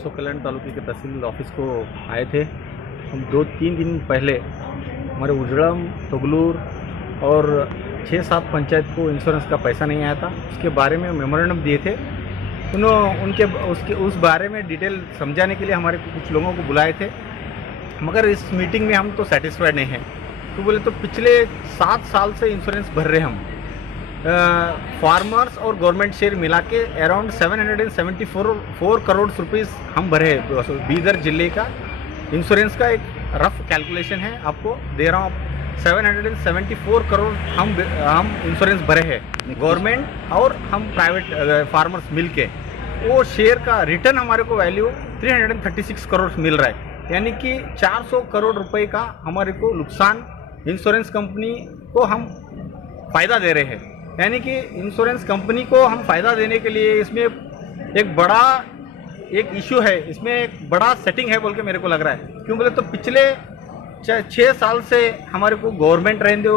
बरसो कल्याण तालुके के तहसील ऑफिस को आए थे। हम 2-3 दिन पहले हमारे उजड़म, तगलूर और 6-7 पंचायत को इंश्योरेंस का पैसा नहीं आया था। उसके बारे में मेमोरेंडम दिए थे। उस बारे में डिटेल समझाने के लिए हमारे कुछ लोगों को बुलाए थे, मगर इस मीटिंग में हम तो सेटिस्फाइड नहीं हैं। तो बोले तो पिछले 7 साल से इंश्योरेंस भर रहे हम, फार्मर्स और गवर्नमेंट शेयर मिला के अराउंड 774 करोड़ रुपीस हम भरे हैं। बीदर जिले का इंश्योरेंस का एक रफ कैलकुलेशन है, आपको दे रहा हूँ। 774 करोड़ हम इंश्योरेंस भरे हैं, गवर्नमेंट और हम प्राइवेट फार्मर्स मिल के। वो शेयर का रिटर्न हमारे को वैल्यू 336 करोड़ मिल रहा है, यानी कि 400 करोड़ रुपए का हमारे को नुकसान इंश्योरेंस कंपनी को हम फ़ायदा दे रहे हैं। यानी कि इंश्योरेंस कंपनी को हम फ़ायदा देने के लिए इसमें एक बड़ा इशू है, इसमें एक बड़ा सेटिंग है बोल के मेरे को लग रहा है। क्यों बोले तो पिछले 6 साल से हमारे को गवर्नमेंट रह दो,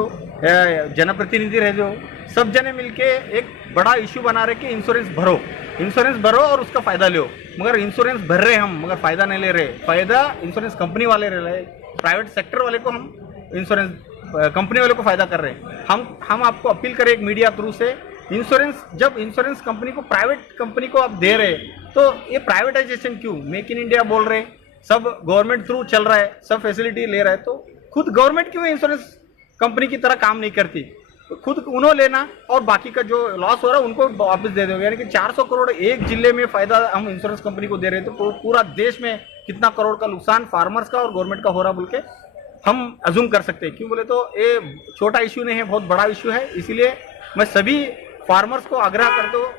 जनप्रतिनिधि रह दो, सब जने मिलके एक बड़ा इशू बना रहे कि इंश्योरेंस भरो और उसका फ़ायदा लो। मगर इंश्योरेंस भर रहे हम, मगर फ़ायदा नहीं ले रहे। फ़ायदा इंश्योरेंस कंपनी वाले ले रहे, प्राइवेट सेक्टर वाले को हम इंश्योरेंस कंपनी वाले को फ़ायदा कर रहे हैं। हम आपको अपील करें एक मीडिया थ्रू से, जब इंश्योरेंस कंपनी को प्राइवेट कंपनी को आप दे रहे तो ये प्राइवेटाइजेशन क्यों? मेक इन इंडिया बोल रहे, सब गवर्नमेंट थ्रू चल रहा है, सब फैसिलिटी ले रहा है, तो खुद गवर्नमेंट क्यों इंश्योरेंस कंपनी की तरह काम नहीं करती? तो खुद उन्होंने लेना और बाकी का जो लॉस हो रहा है उनको वापस दे दोगे। यानी कि 400 करोड़ एक जिले में फ़ायदा हम इंश्योरेंस कंपनी को दे रहे हैं, तो पूरा देश में कितना करोड़ का नुकसान फार्मर्स का और गवर्नमेंट का हो रहा बोल के हम अज्यूम कर सकते हैं। क्यों बोले तो ये छोटा इशू नहीं है, बहुत बड़ा इशू है। इसीलिए मैं सभी फार्मर्स को आग्रह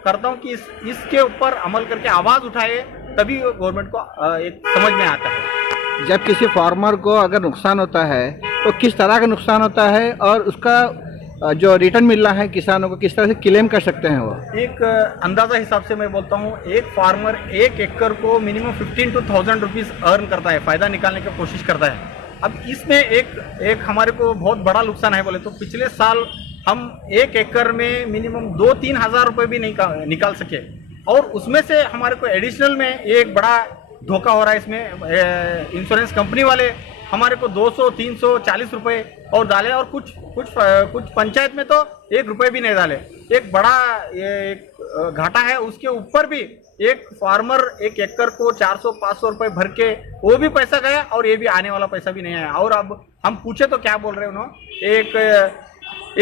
करता हूँ कि इसके ऊपर अमल करके आवाज़ उठाए, तभी गवर्नमेंट को एक समझ में आता है। जब किसी फार्मर को अगर नुकसान होता है तो किस तरह का नुकसान होता है और उसका जो रिटर्न मिल रहा है किसानों को किस तरह से क्लेम कर सकते हैं? वो एक अंदाज़ा हिसाब से मैं बोलता हूँ, एक फार्मर 1 एकड़ को मिनिमम 15 to 1000 रुपीज़ अर्न करता है, फ़ायदा निकालने की कोशिश करता है। अब इसमें एक हमारे को बहुत बड़ा नुकसान है बोले तो पिछले साल हम 1 एकड़ में मिनिमम 2-3 हज़ार रुपये भी नहीं निकाल सके, और उसमें से हमारे को एडिशनल में एक बड़ा धोखा हो रहा है। इसमें इंश्योरेंस कंपनी वाले हमारे को 200-340 रुपये और डाले, और कुछ पंचायत में तो 1 रुपये भी नहीं डाले। एक बड़ा एक घाटा है। उसके ऊपर भी एक फार्मर 1 एकड़ को 400-500 रुपये भर के वो भी पैसा गया, और ये भी आने वाला पैसा भी नहीं आया। और अब हम पूछे तो क्या बोल रहे हैं उन्होंने,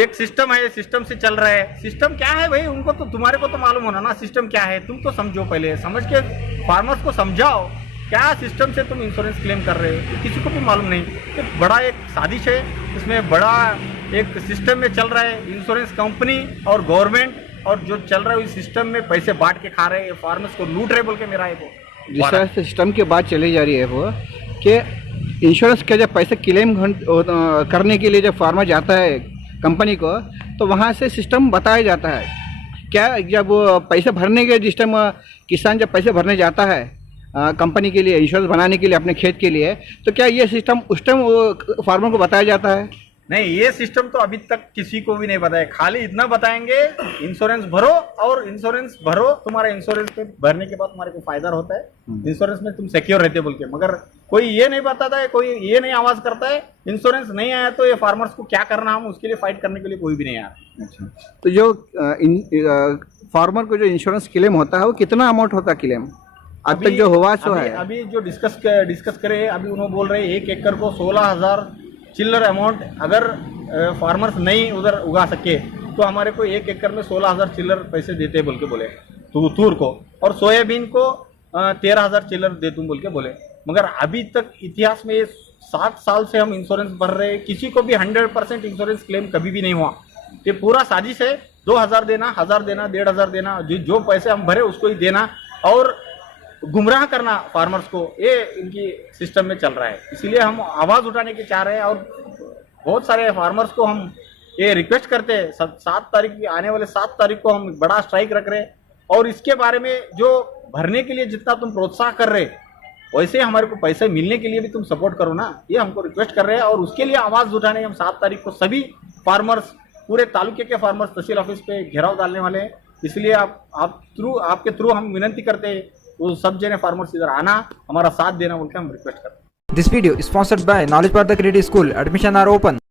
एक सिस्टम है, सिस्टम से चल रहा है। सिस्टम क्या है भाई? उनको तो, तुम्हारे को तो मालूम होना ना सिस्टम क्या है। तुम तो समझो, पहले समझ के फार्मर्स को समझाओ क्या सिस्टम से तुम इंश्योरेंस क्लेम कर रहे हो, किसी को भी मालूम नहीं। एक बड़ा एक साजिश है, इसमें बड़ा एक सिस्टम में चल रहा है। इंश्योरेंस कंपनी और गवर्नमेंट और जो चल रहा है उस सिस्टम में पैसे बांट के खा रहे हैं, फार्मर्स को लूट रहे बोल के मेरा है वो। जिस तरह से सिस्टम की बात चली जा रही है वो कि इंश्योरेंस के जब पैसे क्लेम करने के लिए जब फार्मर जाता है कंपनी को, तो वहाँ से सिस्टम बताया जाता है क्या? जब वो पैसे भरने के जिस टाइम किसान जब पैसे भरने जाता है कंपनी के लिए, इंश्योरेंस बनाने के लिए अपने खेत के लिए, तो क्या ये सिस्टम उस टाइम वो फार्मर को बताया जाता है? नहीं, ये सिस्टम तो अभी तक किसी को भी नहीं बताया। खाली इतना बताएंगे इंश्योरेंस भरो, और इंश्योरेंस भरो, तुम्हारा इंश्योरेंस पे भरने के बाद तुम्हारे को फायदा होता है, इंश्योरेंस में तुम सिक्योर रहते बोल के। मगर कोई ये नहीं बताता है, कोई ये नहीं आवाज करता है इंश्योरेंस नहीं आया तो ये फार्मर्स को क्या करना, हम उसके लिए फाइट करने के लिए कोई भी नहीं आया। अच्छा, तो जो फार्मर को जो इंश्योरेंस क्लेम होता है वो कितना अमाउंट होता है क्लेम अब तक जो हुआ सो है? अभी जो डिस्कस करे, अभी उन्होंने बोल रहे 1 एकड़ को 16,000 चिल्लर अमाउंट अगर फार्मर्स नहीं उधर उगा सके तो हमारे को 1 एकड़ में 16,000 चिल्लर पैसे देते बोल के बोले तूर को, और सोयाबीन को 13,000 चिल्लर दे तुम बोल के बोले। मगर अभी तक इतिहास में 7 साल से हम इंश्योरेंस भर रहे हैं, किसी को भी 100% इंश्योरेंस क्लेम कभी भी नहीं हुआ। ये पूरा साजिश है, 2,000 देना, 1,000 देना, 1,500 देना, जो पैसे हम भरे उसको ही देना और गुमराह करना फार्मर्स को, ये इनकी सिस्टम में चल रहा है। इसीलिए हम आवाज़ उठाने की चाह रहे हैं, और बहुत सारे फार्मर्स को हम ये रिक्वेस्ट करते हैं। 7 तारीख आने वाले 7 तारीख को हम बड़ा स्ट्राइक रख रहे हैं, और इसके बारे में जो भरने के लिए जितना तुम प्रोत्साहन कर रहे वैसे हमारे को पैसे मिलने के लिए भी तुम सपोर्ट करो ना, ये हमको रिक्वेस्ट कर रहे हैं। और उसके लिए आवाज़ उठाने हम 7 तारीख को सभी फार्मर्स, पूरे तालुके के फार्मर्स तहसील ऑफिस पे घेराव डालने वाले हैं। इसलिए आपके थ्रू हम विनती करते हैं वो सब जने फार्मर्स इधर आना, हमारा साथ देना बोल के हम रिक्वेस्ट करते हैं। This video is sponsored by Knowledge Partha Creative School. Admission are open.